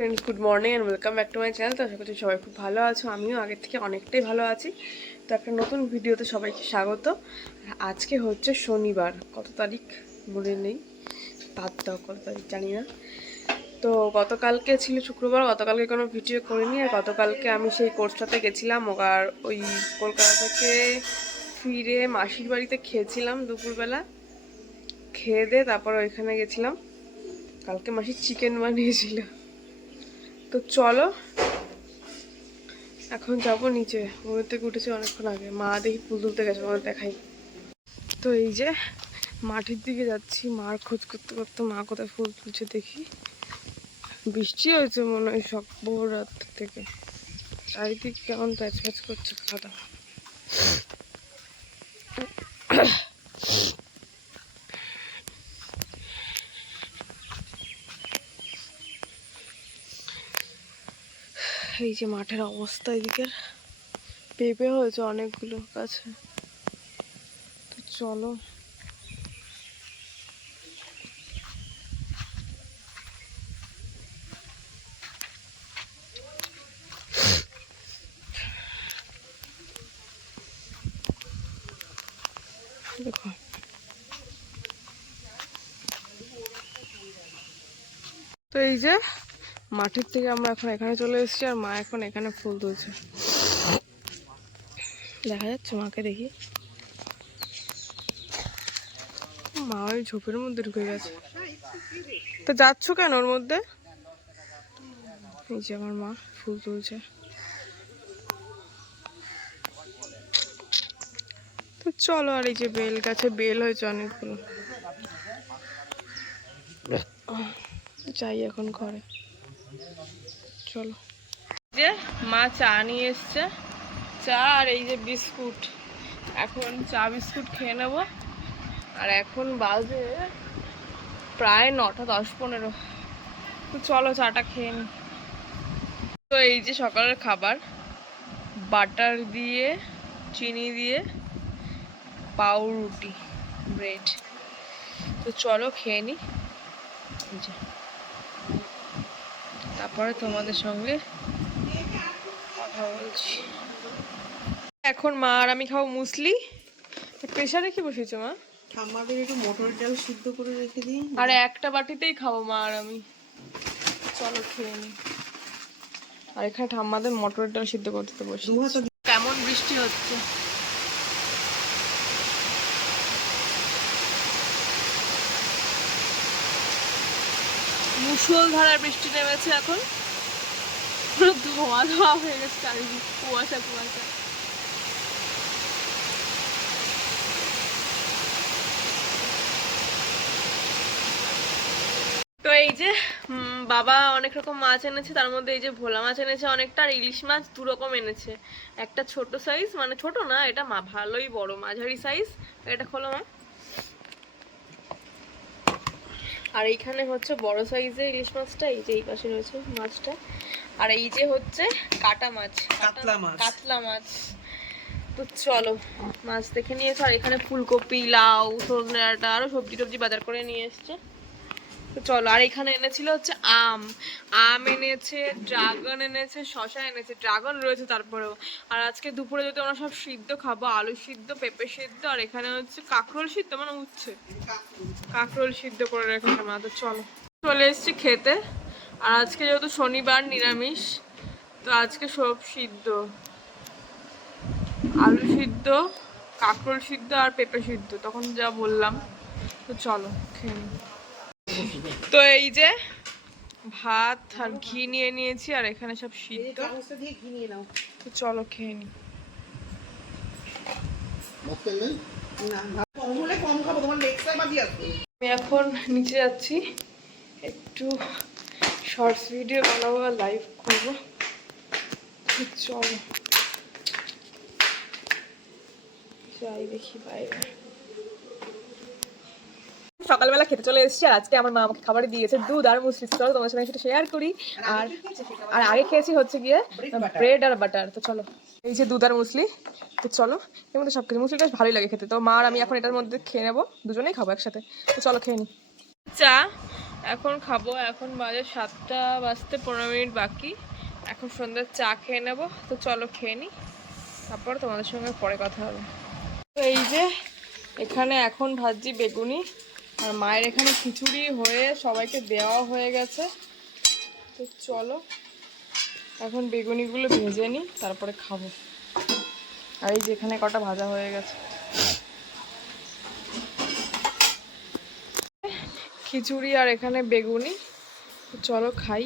Friends, good morning and welcome back to my channel. তো আশা করছি সবাই খুব ভালো আছো, আমিও আগের থেকে অনেকটাই ভালো আছি। তো একটা নতুন ভিডিওতে সবাইকে স্বাগত। আজকে হচ্ছে শনিবার, কত তারিখ মনে নেই, বাদ দাও কত তারিখ জানি না। তো গতকালকে ছিল শুক্রবার, গতকালকে কোনো ভিডিও করিনি। আর গতকালকে আমি সেই কোর্সটাতে গেছিলাম, আর ওই কলকাতা থেকে ফিরে মাসির বাড়িতে খেয়েছিলাম দুপুরবেলা। খেয়ে দিয়ে তারপর ওইখানে গেছিলাম, কালকে মাসি চিকেন বানিয়েছিল। তো চলো এখন যাবো নিচে, ঘুমের থেকে উঠেছি অনেকক্ষণ আগে। মা দেখি ফুল তুলতে গেছে, তোমাদের দেখাই। তো এই যে মাঠের দিকে যাচ্ছি, মার খোঁজ করতে করতে। মা কোথায় ফুল তুলছে দেখি। বৃষ্টি হয়েছে মনে হয় সব ভোর রাত থেকে, চারিদিকে কেমন প্যাচ প্যাচ করছে খাতা। এই যে মাঠের অবস্থা, এদিকের পেঁপে হয়েছে অনেকগুলো গাছে। তো চলো দেখো। তো এই যে মাঠের থেকে আমরা এখন এখানে চলে এসেছি, আর মা এখন এখানে ফুল তুলছে। দেখা যাচ্ছে মাকে দেখি, মা ওই ঝোপের মধ্যে ঢুকে গেছে। তো যাচ্ছ কেন ওর মধ্যে? এই যে আমার মা ফুল তুলছে। তো চলো, আর এই যে বেল গাছে বেল হয়েছে অনেকগুলো, যাই এখন ঘরে। চলো, যে মা চা নিয়ে এসছে, চা আর এই যে বিস্কুট। এখন চা বিস্কুট খেয়ে নেব। আর এখন বাজে প্রায় 9টা 10-15। তো চলো চাটা খেয়ে নি। তো এই যে সকালের খাবার, বাটার দিয়ে চিনি দিয়ে পাউরুটি ব্রেড। তো চলো খেয়ে নি, তারপরে তোমাদের সঙ্গে কথা বলছি। এখন মা আর আমি খাবো মুসলি। প্রেশারে কি বসেছো মা? আমাদের একটু মটরের ডাল সিদ্ধ করে রেখে দিই, আর একটা বাটিতেই খাবো মা আর আমি। চলো খেয়ে নি। আর এখানে ঠাম্মাদের মটরের ডাল সিদ্ধ করতে বসে। কেমন বৃষ্টি হচ্ছে, মুষলধারার বৃষ্টি নেমেছে এখন। পুরো ধোয়া ধোয়া হয়ে গেছে চারিদিক, কুয়াশা কুয়াশা। তো এই যে বাবা অনেক রকম মাছ এনেছে, তার মধ্যে এই যে ভোলা মাছ এনেছে অনেকটা, আর ইলিশ মাছ 2 রকম এনেছে। একটা ছোট সাইজ, মানে ছোট না এটা, ভালোই বড় মাঝারি সাইজ। এটা খোলো মা। আর এইখানে হচ্ছে বড় সাইজের ইলিশ মাছটা, এই যে এই পাশে রয়েছে মাছটা। আর এই যে হচ্ছে কাটা মাছ, কাতলা মাছ। তো চলো মাছ দেখে নিয়েছো। আর এখানে ফুলকপি, লাউ, সজনে ডাঁটা, আরো সবজি টবজি বাজার করে নিয়ে এসছে। তো চলো। আর এখানে এনেছিল হচ্ছে আম এনেছে, ড্রাগন এনেছে, শশা এনেছে, ড্রাগন রয়েছে তারপরেও। আর আজকে দুপুরে যদি আমরা সব সিদ্ধ খাবো, আলু সিদ্ধ, পেঁপে সিদ্ধ, আর এখানে হচ্ছে কাঁকরোল সিদ্ধ, মানে উচ্ছে কাঁকরোল সিদ্ধ করে রেখেছে মা। তো চলো চলে এসেছি খেতে। আর আজকে যেহেতু শনিবার নিরামিষ, তো আজকে সব সিদ্ধ, আলু সিদ্ধ, কাঁকরোল সিদ্ধ আর পেঁপে সিদ্ধ, তখন যা বললাম। তো চলো খেয়ে নিই। তো এই যে ভাত আর ঘি নিয়ে নিয়েছি, আর এখানে সব সিদ্ধ। তো চলো খেয়ে নি। আমি এখন নিচে যাচ্ছি, একটু শর্টস ভিডিও বানাবো আর লাইভ করবো। চলো যাই দেখি বাইরে। সকালবেলা খেতে চলে এসেছি, আর আজকে আমার মা আমাকে খাবারে দিয়েছে দুধ আর মুসলি। চলো তোমার সাথে সেটা শেয়ার করি। আর আগে খেয়েছি হচ্ছে গিয়ে ব্রেড আর বাটার। তো চলো এই যে দুধ আর মুসলি। তো চলো, এর মধ্যে সব কিছু, মুসলিটা ভালোই লাগে খেতে। তো মা আর আমি এখন এটার মধ্যে খেয়ে নেবো, দুজনেই খাবো একসাথে। তো চলো খেয়ে নি। চা এখন খাবো, এখন বাজে 7টা বাজতে 15 মিনিট বাকি। এখন সন্ধ্যার চা খেয়ে নেবো, তো চলো খেয়ে নিই, তারপর তোমাদের সঙ্গে পরে কথা হবে। তো এই যে এখানে এখন ভাজছি বেগুনি, আর মায়ের এখানে খিচুড়ি হয়ে সবাইকে দেওয়া হয়ে গেছে। তো চলো এখন বেগুনিগুলো ভেজে নিই, তারপরে খাবো। আর এই যেখানে কটা ভাজা হয়ে গেছে, খিচুড়ি আর এখানে বেগুনি। চলো খাই।